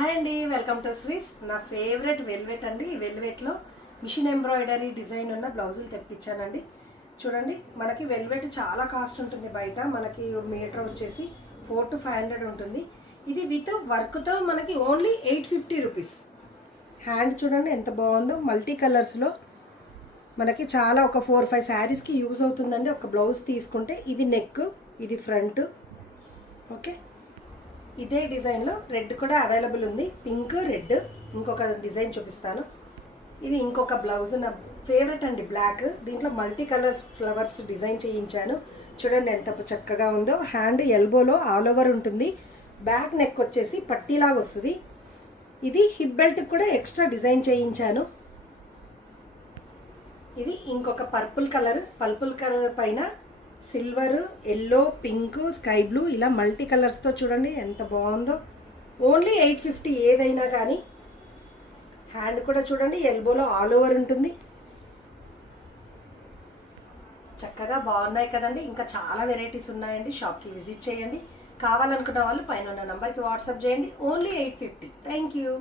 Hi అండి, welcome to శ్రీస్. నా favourite velvet అండి. ఈ వెల్వెట్లో మిషన్ ఎంబ్రాయిడరీ డిజైన్ ఉన్న బ్లౌజులు తెప్పించానండి. చూడండి, మనకి వెల్వెట్ చాలా కాస్ట్ ఉంటుంది బయట. మనకి మీటర్ వచ్చేసి 400 to 500 ఉంటుంది. ఇది విత్ వర్క్తో మనకి ఓన్లీ 850 రూపీస్. హ్యాండ్ చూడండి ఎంత బాగుందో, మల్టీ కలర్స్లో మనకి చాలా ఒక 4-5 శారీస్కి యూజ్ అవుతుందండి. ఒక బ్లౌజ్ తీసుకుంటే ఇది నెక్, ఇది ఫ్రంట్. ఓకే, ఇదే డిజైన్లో రెడ్ కూడా అవైలబుల్ ఉంది. Pink, red. ఇంకొక డిజైన్ చూపిస్తాను. ఇది ఇంకొక బ్లౌజ్, నా ఫేవరెట్ అండి, బ్లాక్. దీంట్లో మల్టీ కలర్స్ ఫ్లవర్స్ డిజైన్ చేయించాను. చూడండి ఎంత చక్కగా ఉందో. హ్యాండ్ ఎల్బోలో ఆల్ ఓవర్ ఉంటుంది. బ్యాక్ నెక్ వచ్చేసి పట్టీలాగా వస్తుంది. ఇది హిప్ బెల్ట్ కూడా ఎక్స్ట్రా డిజైన్ చేయించాను. ఇది ఇంకొక పర్పుల్ కలర్ పైన silver, yellow, pink, sky blue ఇలా మల్టీ కలర్స్తో చూడండి ఎంత బాగుందో. ఓన్లీ 850 ఏదైనా కానీ. హ్యాండ్ కూడా చూడండి ఎల్బోలో ఆల్ ఓవర్ ఉంటుంది. చక్కగా బాగున్నాయి కదండి. ఇంకా చాలా వెరైటీస్ ఉన్నాయండి. షాప్కి విజిట్ చేయండి. కావాలనుకున్న వాళ్ళు పైన ఉన్న నెంబర్కి వాట్సాప్ చేయండి. ఓన్లీ 850. Thank you.